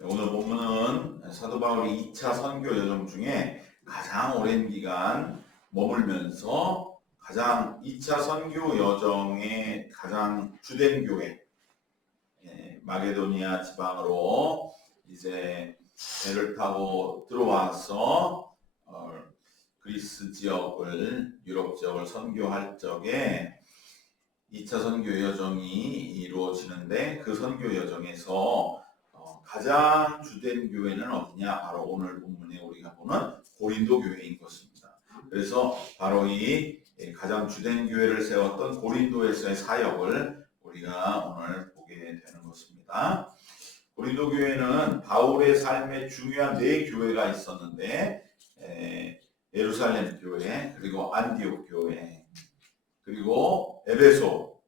오늘 본문은 사도 바울이 2차 선교 여정 중에 가장 오랜 기간 머물면서 가장 2차 선교 여정의 가장 주된 교회 마게도니아 지방으로 이제 배를 타고 들어와서 그리스 지역을 유럽 지역을 선교할 적에 2차 선교 여정이 이루어지는데 그 선교 여정에서 가장 주된 교회는 어디냐? 바로 오늘 본문에 우리가 보는 고린도 교회인 것입니다. 그래서 바로 이 가장 주된 교회를 세웠던 고린도에서의 사역을 우리가 오늘 보게 되는 것입니다. 고린도 교회는 바울의 삶에 중요한 네 교회가 있었는데 예루살렘 교회, 그리고 안디옥 교회, 그리고 에베소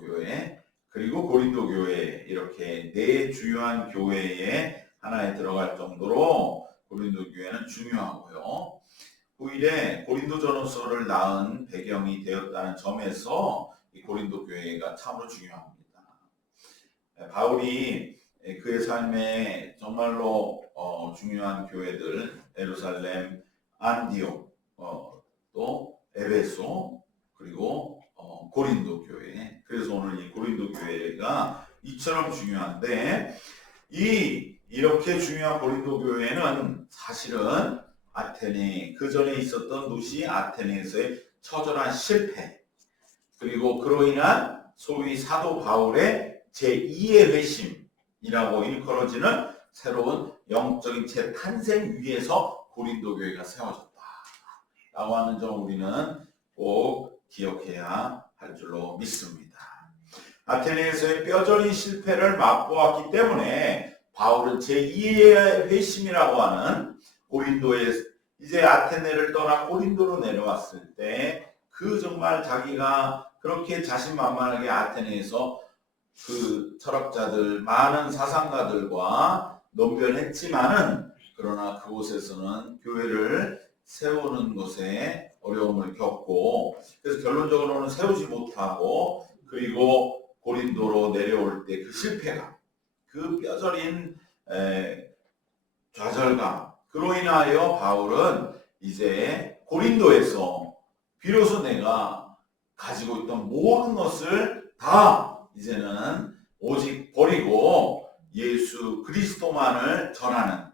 교회, 그리고 고린도 교회, 이렇게 네 주요한 교회에 하나에 들어갈 정도로 고린도 교회는 중요하고요. 후일에 고린도전서를 낳은 배경이 되었다는 점에서 이 고린도 교회가 참으로 중요합니다. 바울이 그의 삶에 정말로 중요한 교회들, 예루살렘, 안디옥, 또 에베소, 그리고 고린도 교회. 그래서 오늘 이 고린도 교회가 이처럼 중요한데, 이렇게 중요한 고린도 교회는 사실은 아테네, 그 전에 있었던 도시 아테네에서의 처절한 실패, 그리고 그로 인한 소위 사도 바울의 제2의 회심이라고 일컬어지는 새로운 영적인 재탄생 위에서 고린도 교회가 세워졌다 라고 하는 점 우리는 꼭 기억해야 할 줄로 믿습니다. 아테네에서의 뼈저린 실패를 맛보았기 때문에 바울은 제2의 회심이라고 하는 고린도에, 이제 아테네를 떠나 고린도로 내려왔을 때 그 정말 자기가 그렇게 자신만만하게 아테네에서 그 철학자들, 많은 사상가들과 논변했지만은, 그러나 그곳에서는 교회를 세우는 것에 어려움을 겪고, 그래서 결론적으로는 세우지 못하고, 그리고 고린도로 내려올 때 그 실패감, 그 뼈저린 좌절감, 그로 인하여 바울은 이제 고린도에서 비로소 내가 가지고 있던 모든 것을 다 이제는 오직 버리고 예수 그리스도만을 전하는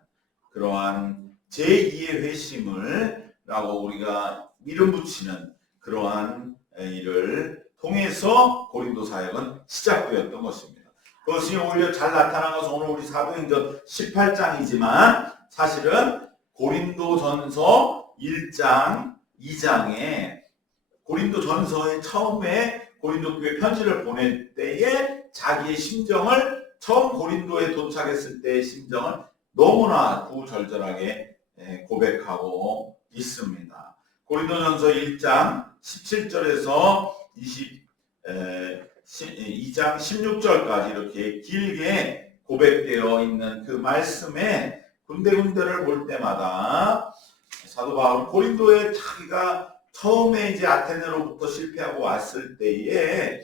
그러한 제2의 회심을 라고 우리가 이름 붙이는 그러한 일을 통해서 고린도 사역은 시작되었던 것입니다. 그것이 오히려 잘 나타나서 오늘 우리 사도행전 18장이지만 사실은 고린도전서 1장, 2장에 고린도전서의 처음에 고린도 교회 편지를 보낼 때에 자기의 심정을, 처음 고린도에 도착했을 때의 심정을 너무나 구절절하게 고백하고 있습니다. 고린도전서 1장 17절에서 2장 16절까지 이렇게 길게 고백되어 있는 그 말씀에 군데군데를 볼 때마다 사도 바울은 고린도에 자기가 처음에 이제 아테네로부터 실패하고 왔을 때에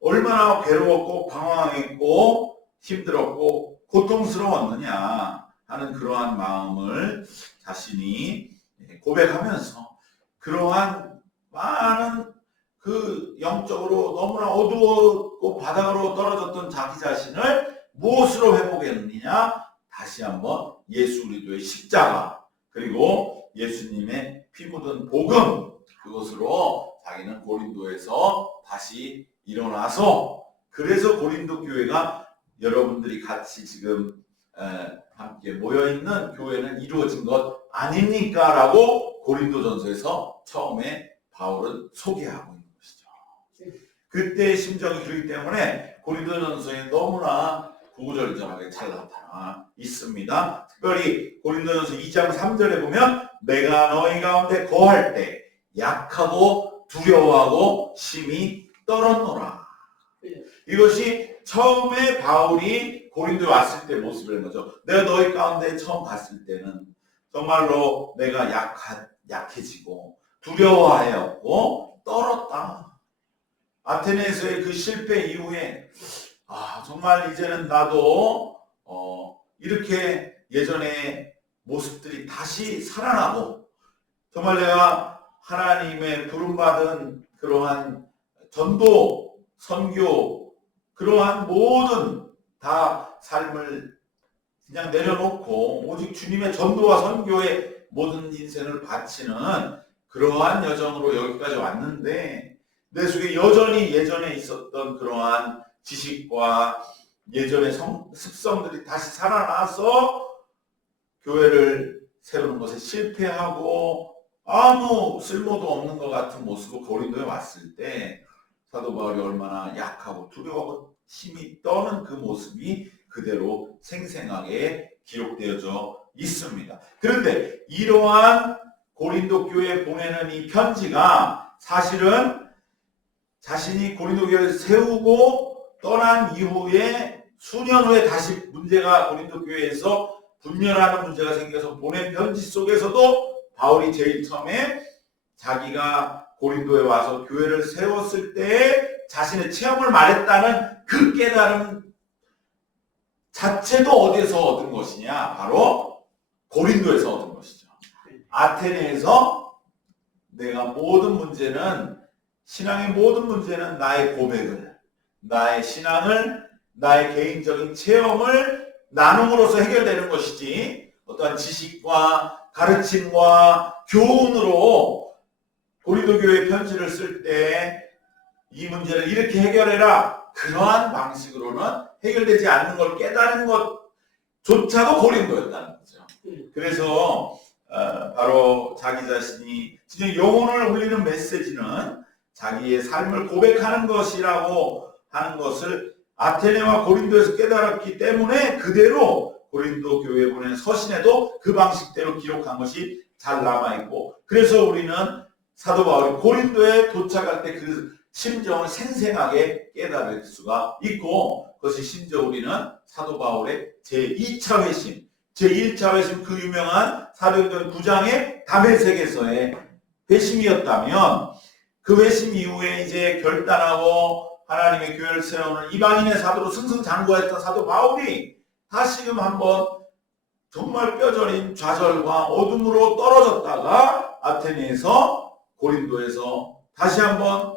얼마나 괴로웠고 방황했고 힘들었고 고통스러웠느냐 하는 그러한 마음을 자신이 고백하면서 그러한 많은 그 영적으로 너무나 어두웠고 바닥으로 떨어졌던 자기 자신을 무엇으로 회복했느냐? 다시 한번 예수 그리스도의 십자가, 그리고 예수님의 피 묻은 복음, 그것으로 자기는 고린도에서 다시 일어나서, 그래서 고린도 교회가 여러분들이 같이 지금 함께 모여있는 교회는 이루어진 것 아닙니까? 라고 고린도전서에서 처음에 바울은 소개하고 있는 것이죠. 그때의 심정이 그렇기 때문에 고린도전서에 너무나 구구절절하게 잘 나타나 있습니다. 특별히 고린도전서 2장 3절에 보면 내가 너희 가운데 거할 때 약하고 두려워하고 심히 떨었노라. 이것이 처음에 바울이 고린도에 왔을 때 모습이라는 거죠. 내가 너희 가운데 처음 갔을 때는 정말로 내가 약해지고 두려워하였고 떨었다. 아테네에서의 그 실패 이후에 정말 이제는 나도 이렇게 예전의 모습들이 다시 살아나고 정말 내가 하나님의 부름받은 그러한 전도, 선교, 그러한 모든 다 삶을 그냥 내려놓고 오직 주님의 전도와 선교에 모든 인생을 바치는 그러한 여정으로 여기까지 왔는데 내 속에 여전히 예전에 있었던 그러한 지식과 예전의 습성들이 다시 살아나서 교회를 세우는 것에 실패하고 아무 쓸모도 없는 것 같은 모습으로 고린도에 왔을 때 사도 바울이 얼마나 약하고 두려워하고 힘이 떠는 그 모습이 그대로 생생하게 기록되어져 있습니다. 그런데 이러한 고린도 교회에 보내는 이 편지가 사실은 자신이 고린도 교회를 세우고 떠난 이후에 수년 후에 다시 문제가 고린도 교회에서 분열하는 문제가 생겨서 보낸 편지 속에서도 바울이 제일 처음에 자기가 고린도에 와서 교회를 세웠을 때 자신의 체험을 말했다는 그 깨달음 자체도 어디에서 얻은 것이냐? 바로 고린도에서 얻은 것이죠. 아테네에서 내가 모든 문제는 신앙의 모든 문제는 나의 고백을, 나의 신앙을, 나의 개인적인 체험을 나눔으로써 해결되는 것이지 어떠한 지식과 가르침과 교훈으로 고린도 교회 편지를 쓸 때 이 문제를 이렇게 해결해라 그러한 방식으로는 해결되지 않는 걸 깨달은 것조차도 고린도였다는 거죠. 그래서 바로 자기 자신이 진짜 영혼을 울리는 메시지는 자기의 삶을 고백하는 것이라고 하는 것을 아테네와 고린도에서 깨달았기 때문에 그대로 고린도 교회에 보낸 서신에도 그 방식대로 기록한 것이 잘 남아있고 그래서 우리는 사도 바울이 고린도에 도착할 때 그 심정을 생생하게 깨달을 수가 있고 그것이 심지어 우리는 사도 바울의 제2차 회심, 제1차 회심 그 유명한 사도행전 9장의 다메섹에서의 회심이었다면 그 회심 이후에 이제 결단하고 하나님의 교회를 세우는 이방인의 사도로 승승장구했던 사도 바울이 다시금 한번 정말 뼈저린 좌절과 어둠으로 떨어졌다가 아테네에서 고린도에서 다시 한번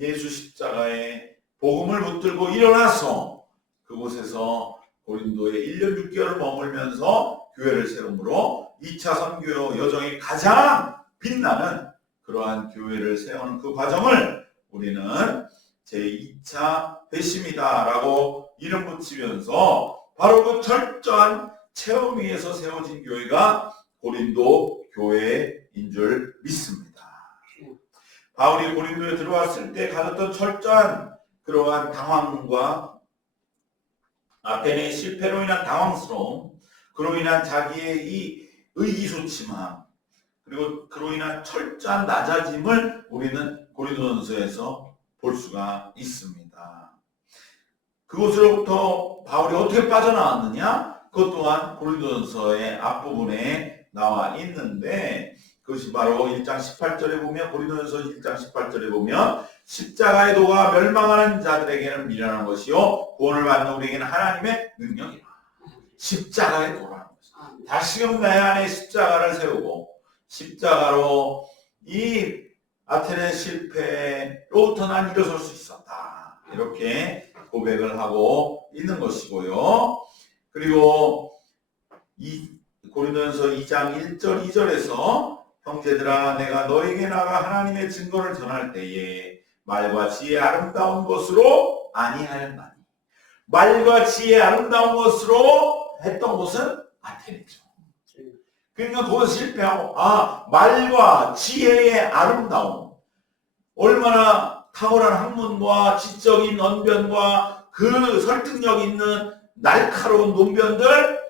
예수 십자가의 복음을 붙들고 일어나서 그곳에서 고린도에 1년 6개월을 머물면서 교회를 세움으로 2차 선교 여정이 가장 빛나는 그러한 교회를 세우는 그 과정을 우리는 제2차 회심이다라고 이름 붙이면서 바로 그 철저한 체험 위에서 세워진 교회가 고린도 교회인 줄 믿습니다. 바울이 고린도에 들어왔을 때 가졌던 철저한 그러한 당황과 아테네의 실패로 인한 당황스러움, 그로 인한 자기의 이 의기소침함, 그리고 그로 인한 철저한 낮아짐을 우리는 고린도전서에서 볼 수가 있습니다. 그곳으로부터 바울이 어떻게 빠져나왔느냐? 그것 또한 고린도전서의 앞부분에 나와 있는데 그것이 바로 1장 18절에 보면 고린도전서 1장 18절에 보면 십자가의 도가 멸망하는 자들에게는 미련한 것이요 구원을 받는 우리에게는 하나님의 능력이라. 십자가의 도라는 것이죠. 다시금 내 안에 십자가를 세우고 십자가로 이 아테네 실패로부터 난 일어설 수 있었다. 이렇게 고백을 하고 있는 것이고요. 그리고 이 고린도전서 2장 1절 2절에서 형제들아 내가 너에게 나가 하나님의 증거를 전할 때에 말과 지혜의 아름다운 것으로 아니하였나니 말과 지혜의 아름다운 것으로 했던 곳은 아테네죠. 그러니까 거기서 실패하고 말과 지혜의 아름다움 얼마나 탁월한 학문과 지적인 언변과 그 설득력 있는 날카로운 논변들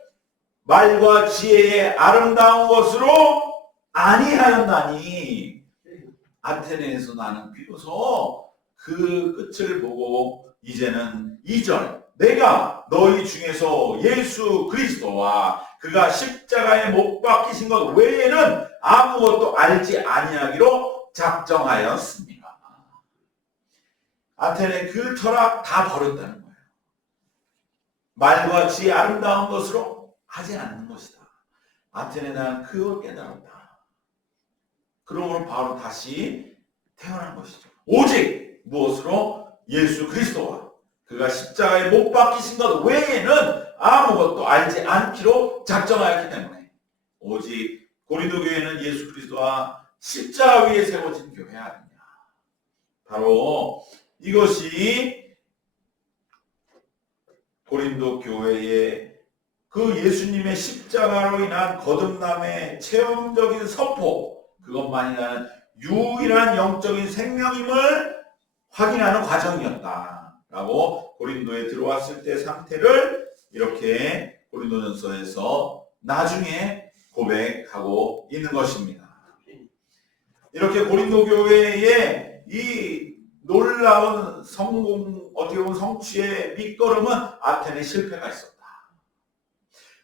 말과 지혜의 아름다운 것으로 아니하였나니 아테네에서 나는 비로소 그 끝을 보고 이제는 2절 내가 너희 중에서 예수 그리스도와 그가 십자가에 못 박히신 것 외에는 아무것도 알지 아니하기로 작정하였습니다. 아테네 그 철학 다 버렸다는 거예요. 말같이 아름다운 것으로 하지 않는 것이다. 아테네에 대한 그걸 깨달았다. 그러므로 바로 다시 태어난 것이죠. 오직 무엇으로? 예수 그리스도와 그가 십자가에 못 박히신 것 외에는 아무것도 알지 않기로 작정하였기 때문에 오직 고린도 교회는 예수 그리스도와 십자가 위에 세워진 교회 아니냐. 바로 이것이 고린도 교회의 그 예수님의 십자가로 인한 거듭남의 체험적인 선포, 그것만이 나는 유일한 영적인 생명임을 확인하는 과정이었다라고 고린도에 들어왔을 때 상태를 이렇게 고린도전서에서 나중에 고백하고 있는 것입니다. 이렇게 고린도 교회의 이 놀라운 성공, 어떻게 보면 성취의 밑거름은 아테네 실패가 있었다.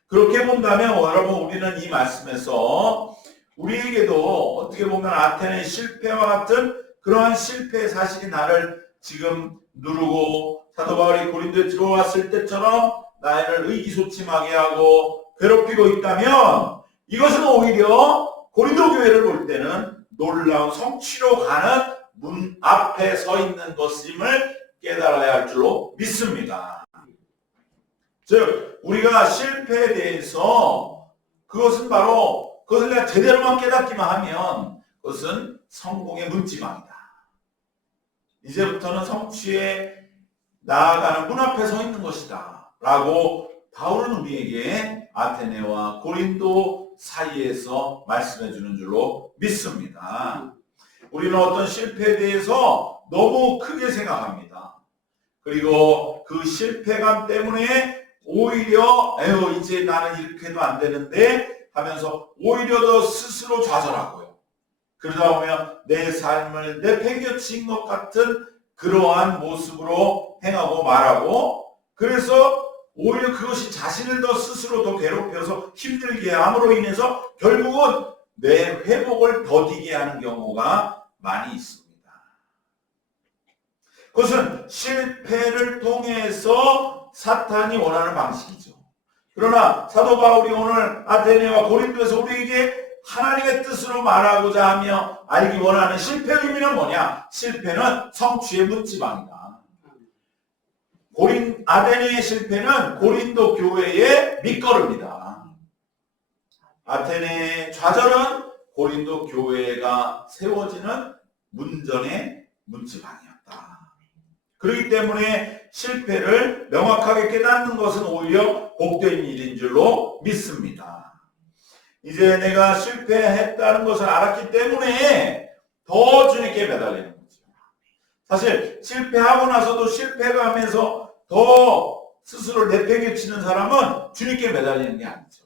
그렇게 본다면 여러분, 우리는 이 말씀에서 우리에게도 어떻게 보면 아테네 실패와 같은 그러한 실패의 사실이 나를 지금 누르고 사도 바울이 고린도에 들어왔을 때처럼 나를 의기소침하게 하고 괴롭히고 있다면 이것은 오히려 고린도 교회를 볼 때는 놀라운 성취로 가는 문 앞에 서 있는 것임을 깨달아야 할 줄로 믿습니다. 즉 우리가 실패에 대해서 그것은 바로 그것을 내가 제대로만 깨닫기만 하면 그것은 성공의 문지방이다. 이제부터는 성취에 나아가는 문 앞에 서 있는 것이다 라고 바울은 우리에게 아테네와 고린도 사이에서 말씀해 주는 줄로 믿습니다. 우리는 어떤 실패에 대해서 너무 크게 생각합니다. 그리고 그 실패감 때문에 오히려 이제 나는 이렇게 해도 안 되는데 하면서 오히려 더 스스로 좌절하고요. 그러다 보면 내 삶을 내팽개친 것 같은 그러한 모습으로 행하고 말하고, 그래서 오히려 그것이 자신을 더 스스로 더 괴롭혀서 힘들게 함으로 인해서 결국은 내 회복을 더디게 하는 경우가 많이 있습니다. 그것은 실패를 통해서 사탄이 원하는 방식이죠. 그러나 사도 바울이 오늘 아테네와 고린도에서 우리에게 하나님의 뜻으로 말하고자 하며 알기 원하는 실패의 의미는 뭐냐? 실패는 성취의 문지방이다. 아테네의 실패는 고린도 교회의 밑거름이다. 아테네의 좌절은 고린도 교회가 세워지는 문전의 문지방이었다. 그렇기 때문에 실패를 명확하게 깨닫는 것은 오히려 복된 일인 줄로 믿습니다. 이제 내가 실패했다는 것을 알았기 때문에 더 주님께 매달리는 거죠. 사실 실패하고 나서도 실패감에서 더 스스로를 내팽개치는 사람은 주님께 매달리는 게 아니죠.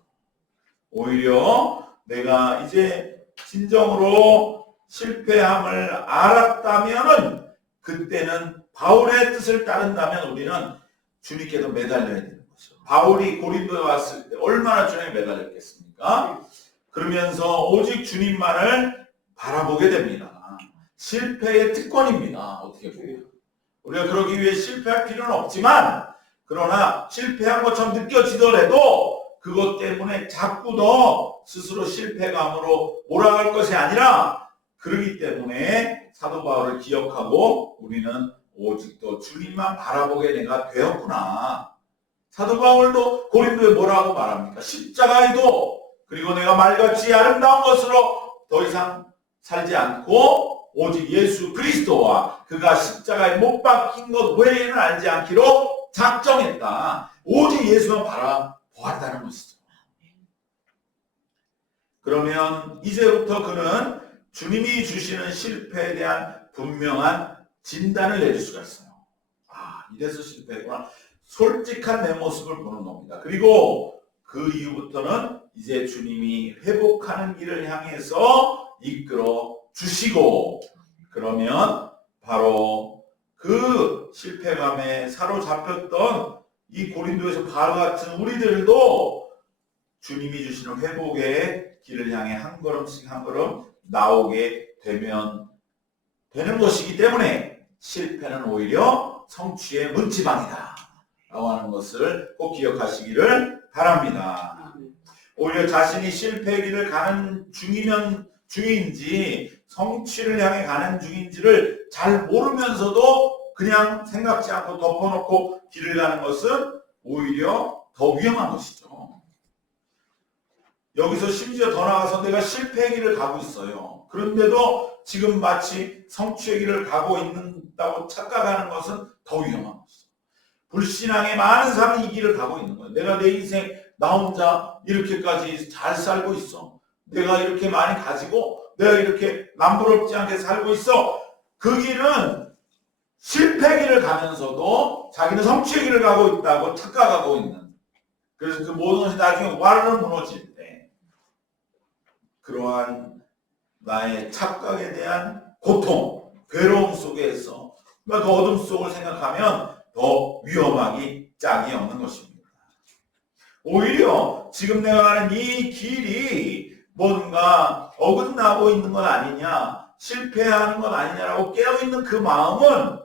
오히려 내가 이제 진정으로 실패함을 알았다면은 그때는 바울의 뜻을 따른다면 우리는 주님께도 매달려야 되는 거죠. 바울이 고린도에 왔을 때 얼마나 주님에 매달렸겠습니까? 그러면서 오직 주님만을 바라보게 됩니다. 실패의 특권입니다. 어떻게 보면 우리가 그러기 위해 실패할 필요는 없지만, 그러나 실패한 것처럼 느껴지더라도 그것 때문에 자꾸 더 스스로 실패감으로 몰아갈 것이 아니라, 그러기 때문에 사도 바울을 기억하고 우리는 오직 또 주님만 바라보게 내가 되었구나. 사도 바울도 고린도에 뭐라고 말합니까? 십자가에도 그리고 내가 말같이 아름다운 것으로 더 이상 살지 않고 오직 예수 그리스도와 그가 십자가에 못 박힌 것 외에는 알지 않기로 작정했다. 오직 예수만 바라보았다는 것이죠. 그러면 이제부터 그는 주님이 주시는 실패에 대한 분명한 진단을 내릴 수가 있어요. 이래서 실패했구나. 솔직한 내 모습을 보는 겁니다. 그리고 그 이후부터는 이제 주님이 회복하는 길을 향해서 이끌어 주시고, 그러면 바로 그 실패감에 사로잡혔던 이 고린도에서 바로 같은 우리들도 주님이 주시는 회복의 길을 향해 한 걸음씩 한 걸음 나오게 되면 되는 것이기 때문에 실패는 오히려 성취의 문지방이다 라고 하는 것을 꼭 기억하시기를 바랍니다. 오히려 자신이 실패의 길을 가는 중인지 성취를 향해 가는 중인지를 잘 모르면서도 그냥 생각지 않고 덮어놓고 길을 가는 것은 오히려 더 위험한 것이죠. 여기서 심지어 더 나아가서 내가 실패의 길을 가고 있어요. 그런데도 지금 마치 성취의 길을 가고 있다고 착각하는 것은 더 위험한 것이죠. 불신앙의 많은 사람이 이 길을 가고 있는 거예요. 내가 내 인생 나 혼자 이렇게까지 잘 살고 있어. 내가 이렇게 많이 가지고 내가 이렇게 남부럽지 않게 살고 있어. 그 길은 실패 길을 가면서도 자기는 성취의 길을 가고 있다고 착각하고 있는. 그래서 그 모든 것이 나중에 와르르 무너질 때 그러한 나의 착각에 대한 고통, 괴로움 속에서 그 어둠 속을 생각하면 더 위험하기 짝이 없는 것입니다. 오히려 지금 내가 가는 이 길이 뭔가 어긋나고 있는 건 아니냐, 실패하는 건 아니냐라고 깨어있는 그 마음은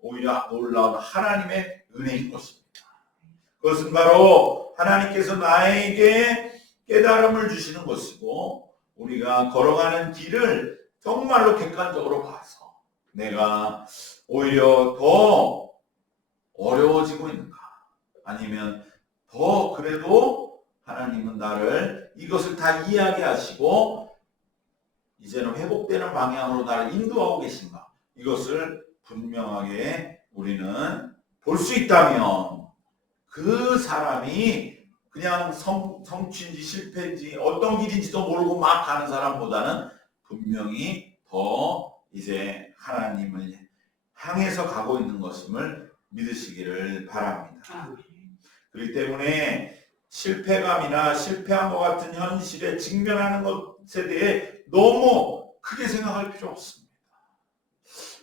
오히려 놀라운 하나님의 은혜인 것입니다. 그것은 바로 하나님께서 나에게 깨달음을 주시는 것이고 우리가 걸어가는 길을 정말로 객관적으로 봐서 내가 오히려 더 어려워지고 있는가, 아니면 더 그래도 하나님은 나를 이것을 다 이해하게 하시고 이제는 회복되는 방향으로 나를 인도하고 계신가, 이것을 분명하게 우리는 볼 수 있다면 그 사람이 그냥 성취인지 실패인지 어떤 길인지도 모르고 막 가는 사람보다는 분명히 더 이제 하나님을 향해서 가고 있는 것임을 믿으시기를 바랍니다. 그렇기 때문에 실패감이나 실패한 것 같은 현실에 직면하는 것에 대해 너무 크게 생각할 필요 없습니다.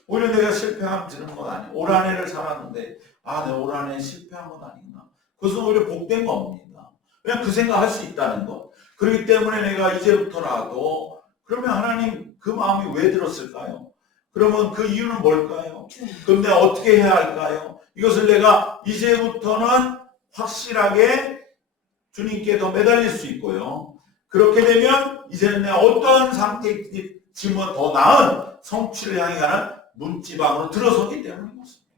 오히려 내가 실패하면 되는 건 아니에요. 올 한 해를 살았는데 내가 올 한 해 실패한 건 아닌가. 그것은 오히려 복된 겁니다. 그냥 그 생각할 수 있다는 것. 그렇기 때문에 내가 이제부터라도 그러면 하나님 그 마음이 왜 들었을까요? 그러면 그 이유는 뭘까요? 그럼 내가 어떻게 해야 할까요? 이것을 내가 이제부터는 확실하게 주님께 더 매달릴 수 있고요. 그렇게 되면 이제는 내가 어떤 상태이지만 더 나은 성취를 향해 가는 문지방으로 들어서기 때문인 것입니다.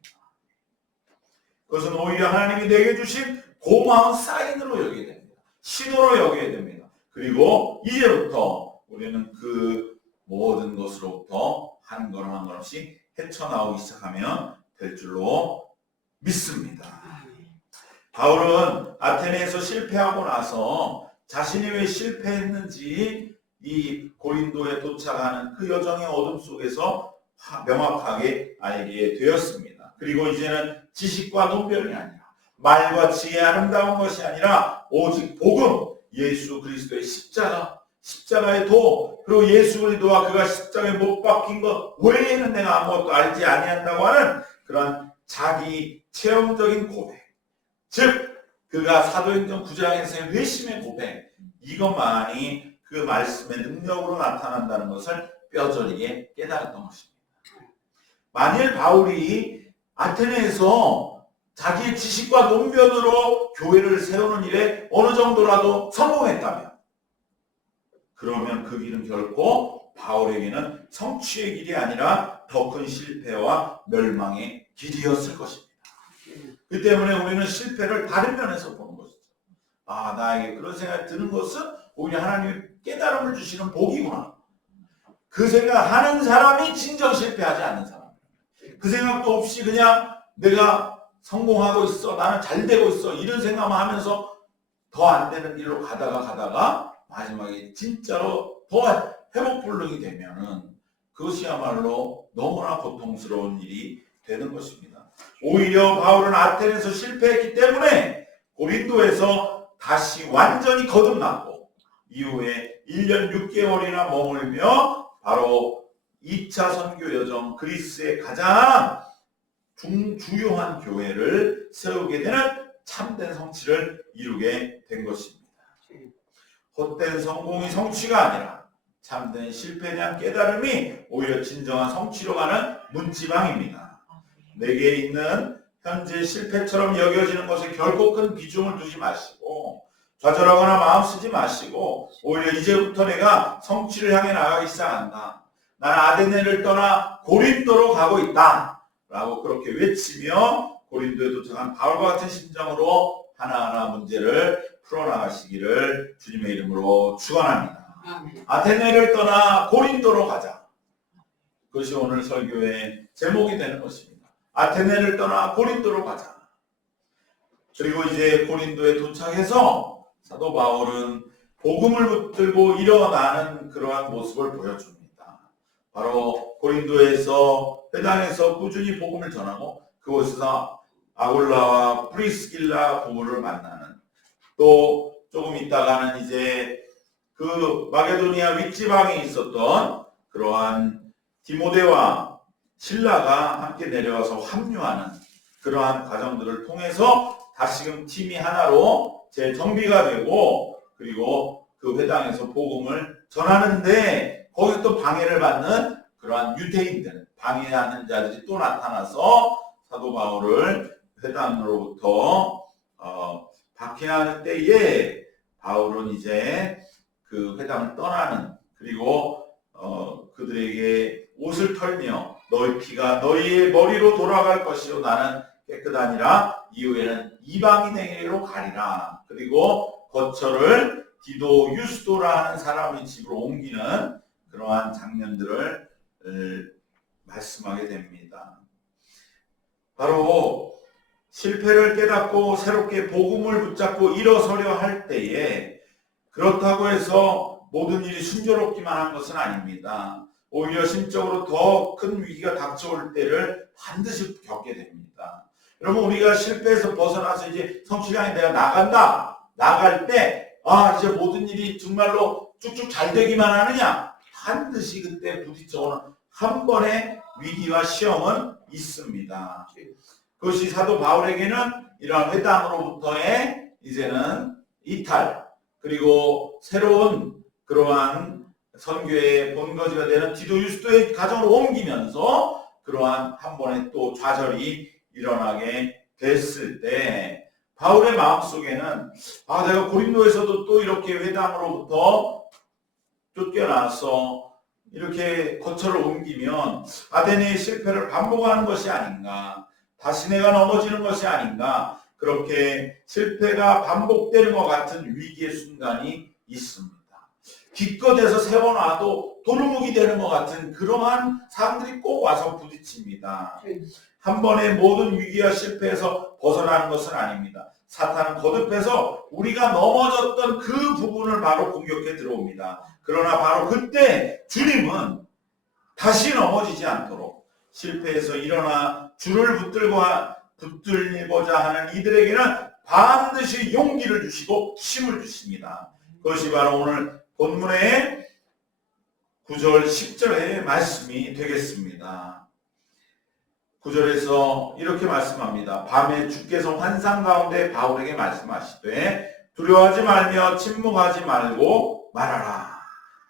그것은 오히려 하나님이 내게 주신 고마운 사인으로 여기게 됩니다. 신호로 여기게 됩니다. 그리고 이제부터 우리는 그 모든 것으로부터 한 걸음 한 걸음씩 헤쳐나오기 시작하면 될 줄로 믿습니다. 바울은 아테네에서 실패하고 나서 자신이 왜 실패했는지 이 고린도에 도착하는 그 여정의 어둠 속에서 명확하게 알게 되었습니다. 그리고 이제는 지식과 논변이 아니라 말과 지혜 아름다운 것이 아니라 오직 복음, 예수 그리스도의 십자가의 도, 그리고 예수 그리스도와 그가 십자가에 못 박힌 것 외에는 내가 아무것도 알지 아니한다고 하는 그러한 자기 체험적인 고백, 즉 그가 사도행전 9장에서의 회심의 고백, 이것만이 그 말씀의 능력으로 나타난다는 것을 뼈저리게 깨달았던 것입니다. 만일 바울이 아테네에서 자기의 지식과 논변으로 교회를 세우는 일에 어느 정도라도 성공했다면, 그러면 그 길은 결코 바울에게는 성취의 길이 아니라 더 큰 실패와 멸망의 길이었을 것입니다. 그 때문에 우리는 실패를 다른 면에서 보는 것이죠. 나에게 그런 생각이 드는 것은 오히려 하나님이 깨달음을 주시는 복이구나. 그 생각하는 사람이 진정 실패하지 않는 사람. 그 생각도 없이 그냥 내가 성공하고 있어, 나는 잘 되고 있어, 이런 생각만 하면서 더 안 되는 길로 가다가 마지막에 진짜로 더 회복불능이 되면은 그것이야말로 너무나 고통스러운 일이 되는 것입니다. 오히려 바울은 아테네에서 실패했기 때문에 고린도에서 다시 완전히 거듭났고 이후에 1년 6개월이나 머물며 바로 2차 선교 여정 그리스의 가장 주요한 교회를 세우게 되는 참된 성취를 이루게 된 것입니다. 헛된 성공이 성취가 아니라 참된 실패에 대한 깨달음이 오히려 진정한 성취로 가는 문지방입니다. 내게 있는 현재 실패처럼 여겨지는 것에 결코 큰 비중을 두지 마시고 좌절하거나 마음 쓰지 마시고 오히려 이제부터 내가 성취를 향해 나가기 시작한다. 나는 아데네를 떠나 고린도로 가고 있다. 라고 그렇게 외치며 고린도에 도착한 바울과 같은 심정으로 하나하나 문제를 풀어나가시기를 주님의 이름으로 축원합니다. 아테네를 떠나 고린도로 가자. 그것이 오늘 설교의 제목이 되는 것입니다. 아테네를 떠나 고린도로 가자. 그리고 이제 고린도에 도착해서 사도 바울은 복음을 붙들고 일어나는 그러한 모습을 보여줍니다. 바로 고린도에서 회당에서 꾸준히 복음을 전하고 그곳에서 아굴라와 프리스길라 부부를 만나는, 또 조금 있다가는 이제 그 마게도니아 윗지방에 있었던 그러한 디모데와 실라가 함께 내려와서 합류하는 그러한 과정들을 통해서 다시금 팀이 하나로 재정비가 되고, 그리고 그 회당에서 복음을 전하는데 거기서 또 방해를 받는 그러한 유대인들, 방해하는 자들이 또 나타나서 사도 바울을 회당으로부터 박해하는 때에 바울은 이제 그 회당을 떠나는, 그리고 그들에게 옷을 털며 너희 피가 너희의 머리로 돌아갈 것이요 나는 깨끗하니라. 이후에는 이방인에게로 가리라. 그리고 거처를 디도 유스도라는 사람의 집으로 옮기는 그러한 장면들을 말씀하게 됩니다. 바로 실패를 깨닫고 새롭게 복음을 붙잡고 일어서려 할 때에 그렇다고 해서 모든 일이 순조롭기만 한 것은 아닙니다. 오히려 심적으로 더 큰 위기가 닥쳐올 때를 반드시 겪게 됩니다. 여러분, 우리가 실패해서 벗어나서 이제 성취량에 내가 나갈 때 이제 모든 일이 정말로 쭉쭉 잘 되기만 하느냐? 반드시 그때 부딪혀오는 한 번의 위기와 시험은 있습니다. 그것이 사도 바울에게는 이러한 회당으로부터의 이제는 이탈, 그리고 새로운 그러한 선교의 본거지가 되는 디도 유스도의 가정으로 옮기면서 그러한 한 번의 또 좌절이 일어나게 됐을 때 바울의 마음속에는 내가 고린도에서도 또 이렇게 회당으로부터 쫓겨나서 이렇게 거처를 옮기면 아데네의 실패를 반복하는 것이 아닌가, 다시 내가 넘어지는 것이 아닌가, 그렇게 실패가 반복되는 것 같은 위기의 순간이 있습니다. 기껏해서 세워놔도 도루묵이 되는 것 같은 그러한 사람들이 꼭 와서 부딪힙니다. 한 번에 모든 위기와 실패에서 벗어나는 것은 아닙니다. 사탄은 거듭해서 우리가 넘어졌던 그 부분을 바로 공격해 들어옵니다. 그러나 바로 그때 주님은 다시 넘어지지 않도록 실패에서 일어나 주를 붙들고자 하는 이들에게는 반드시 용기를 주시고 힘을 주십니다. 그것이 바로 오늘 본문의 9절 10절의 말씀이 되겠습니다. 9절에서 이렇게 말씀합니다. 밤에 주께서 환상 가운데 바울에게 말씀하시되 두려워하지 말며 침묵하지 말고 말하라.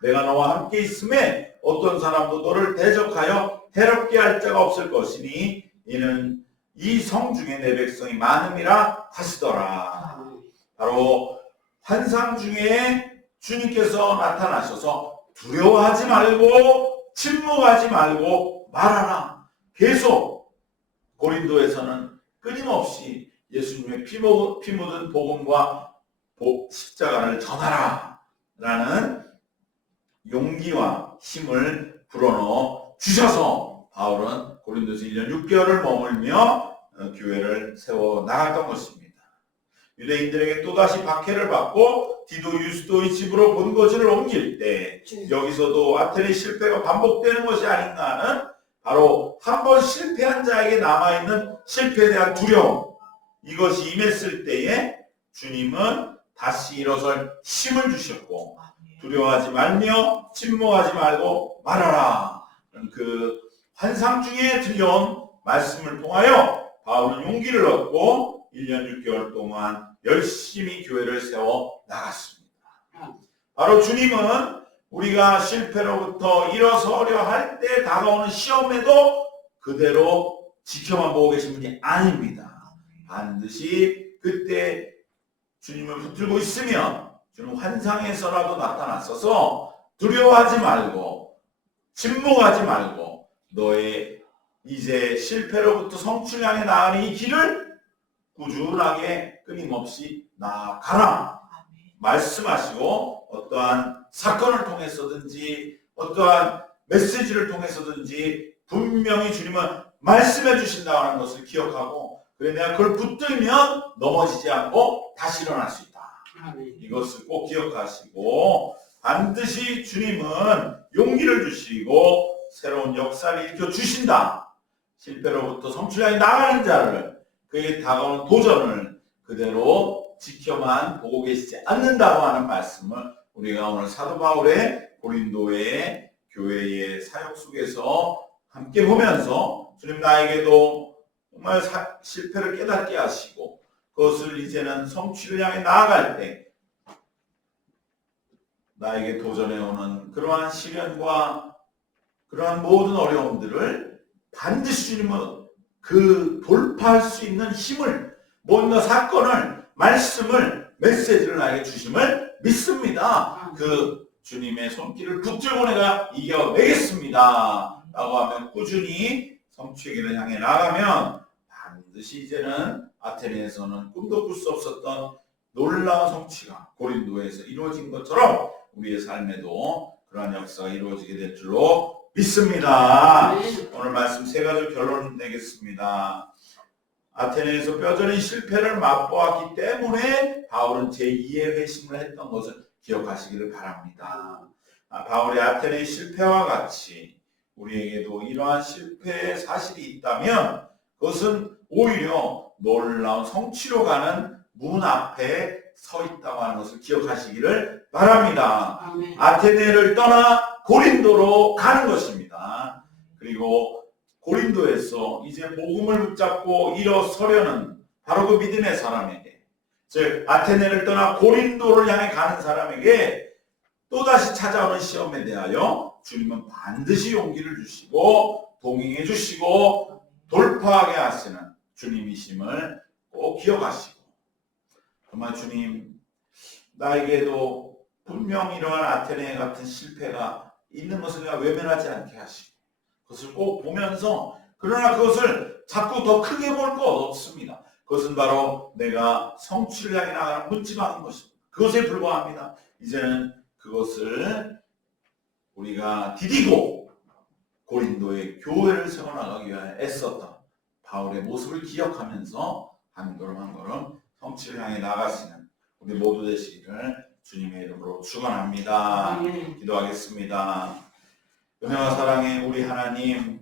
내가 너와 함께 있음에 어떤 사람도 너를 대적하여 해롭게 할 자가 없을 것이니 이는 이 성 중에 내 백성이 많음이라 하시더라. 바로 환상 중에 주님께서 나타나셔서 두려워하지 말고 침묵하지 말고 말하라. 계속 고린도에서는 끊임없이 예수님의 피 묻은 복음과 십자가를 전하라 라는 용기와 힘을 불어넣어 주셔서 바울은 고린도에서 1년 6개월을 머물며 교회를 세워 나갔던 것입니다. 유대인들에게 또다시 박해를 받고 디도 유스도의 집으로 본거지를 옮길 때 여기서도 아테네 실패가 반복되는 것이 아닌가 하는, 바로 한 번 실패한 자에게 남아있는 실패에 대한 두려움, 이것이 임했을 때에 주님은 다시 일어설 힘을 주셨고 두려워하지 말며 침묵하지 말고 말하라. 그 환상 중에 들려온 말씀을 통하여 바울은 용기를 얻고 1년 6개월 동안 열심히 교회를 세워 나갔습니다. 바로 주님은 우리가 실패로부터 일어서려 할 때 다가오는 시험에도 그대로 지켜만 보고 계신 분이 아닙니다. 반드시 그때 주님을 붙들고 있으면 주님 환상에서라도 나타났어서 두려워하지 말고 침묵하지 말고 너의 이제 실패로부터 성취를 향해 나아가는 이 길을 꾸준하게 끊임없이 나아가라 말씀하시고, 어떠한 사건을 통해서든지 어떠한 메시지를 통해서든지 분명히 주님은 말씀해 주신다고 하는 것을 기억하고, 그래 내가 그걸 붙들면 넘어지지 않고 다시 일어날 수 있다. 이것을 꼭 기억하시고, 반드시 주님은 용기를 주시고 새로운 역사를 일으켜 주신다. 실패로부터 성취를 향해 나가는 자를, 그에게 다가오는 도전을 그대로 지켜만 보고 계시지 않는다고 하는 말씀을 우리가 오늘 사도 바울의 고린도의 교회의 사역 속에서 함께 보면서, 주님 나에게도 정말 실패를 깨닫게 하시고 그것을 이제는 성취를 향해 나아갈 때 나에게 도전해오는 그러한 시련과 그러한 모든 어려움들을 반드시 주님은 그 돌파할 수 있는 힘을, 뭔가 사건을, 말씀을, 메시지를 나에게 주심을 믿습니다. 그 주님의 손길을 붙들고 내가 이겨내겠습니다 라고 하면 꾸준히 성취의 길을 향해 나가면 반드시 이제는 아테네에서는 꿈도 꿀 수 없었던 놀라운 성취가 고린도에서 이루어진 것처럼 우리의 삶에도 그러한 역사가 이루어지게 될 줄로 믿습니다. 오늘 말씀 세 가지 결론 내겠습니다. 아테네에서 뼈저린 실패를 맛보았기 때문에 바울은 제2의 회심을 했던 것을 기억하시기를 바랍니다. 바울의 아테네의 실패와 같이 우리에게도 이러한 실패의 사실이 있다면 그것은 오히려 놀라운 성취로 가는 문 앞에 서 있다고 하는 것을 기억하시기를 바랍니다. 아테네를 떠나 고린도로 가는 것입니다. 그리고 고린도에서 이제 복음을 붙잡고 일어서려는 바로 그 믿음의 사람에게, 즉 아테네를 떠나 고린도를 향해 가는 사람에게 또다시 찾아오는 시험에 대하여 주님은 반드시 용기를 주시고 동행해 주시고 돌파하게 하시는 주님이심을 꼭 기억하시고, 정말 주님 나에게도 분명 이러한 아테네 같은 실패가 있는 것을 내가 외면하지 않게 하시고 그것을 꼭 보면서, 그러나 그것을 자꾸 더 크게 볼 것 없습니다. 그것은 바로 내가 성취를 향해 나가는 문지방인 것입니다. 그것에 불과합니다. 이제는 그것을 우리가 디디고 고린도의 교회를 세워나가기 위하여 애썼던 바울의 모습을 기억하면서 한 걸음 한 걸음 성취를 향해 나가시는 우리 모두 되시기를 주님의 이름으로 축원합니다. 기도하겠습니다. 은혜와 사랑의 우리 하나님,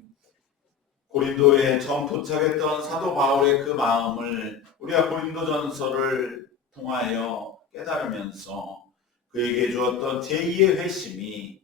고린도에 처음 도착했던 사도 바울의 그 마음을 우리가 고린도전서를 통하여 깨달으면서 그에게 주었던 제2의 회심이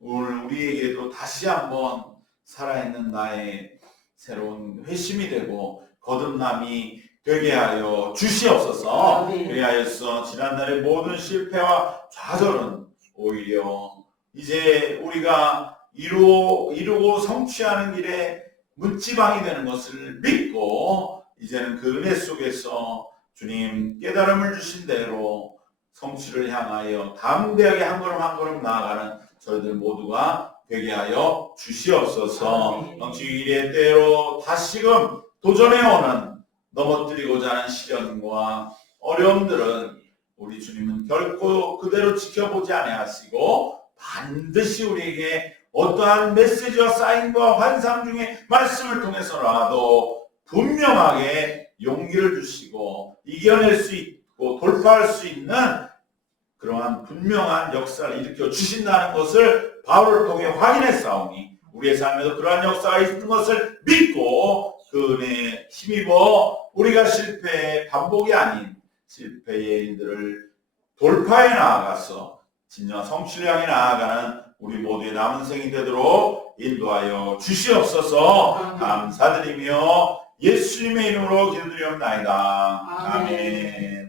오늘 우리에게도 다시 한번 살아있는 나의 새로운 회심이 되고 거듭남이 되게 하여 주시옵소서. 그리하여서 지난날의 모든 실패와 좌절은 오히려 이제 우리가 이루고 성취하는 길에 문지방이 되는 것을 믿고 이제는 그 은혜 속에서 주님 깨달음을 주신 대로 성취를 향하여 담대하게 한 걸음 한 걸음 나아가는 저희들 모두가 되게 하여 주시옵소서. 성취의 때로 다시금 도전해오는 넘어뜨리고자 하는 시련과 어려움들은 우리 주님은 결코 그대로 지켜보지 아니하시고 반드시 우리에게 어떠한 메시지와 사인과 환상 중에 말씀을 통해서라도 분명하게 용기를 주시고 이겨낼 수 있고 돌파할 수 있는 그러한 분명한 역사를 일으켜 주신다는 것을 바울을 통해 확인했사오니 우리의 삶에도 그러한 역사가 있는 것을 믿고 그 은혜에 힘입어 우리가 실패의 반복이 아닌 실패의 일들을 돌파해 나아가서 진정한 성취를 향해 나아가는 우리 모두의 남은 생이 되도록 인도하여 주시옵소서. 감사드리며 예수님의 이름으로 기도드리옵나이다. 아멘.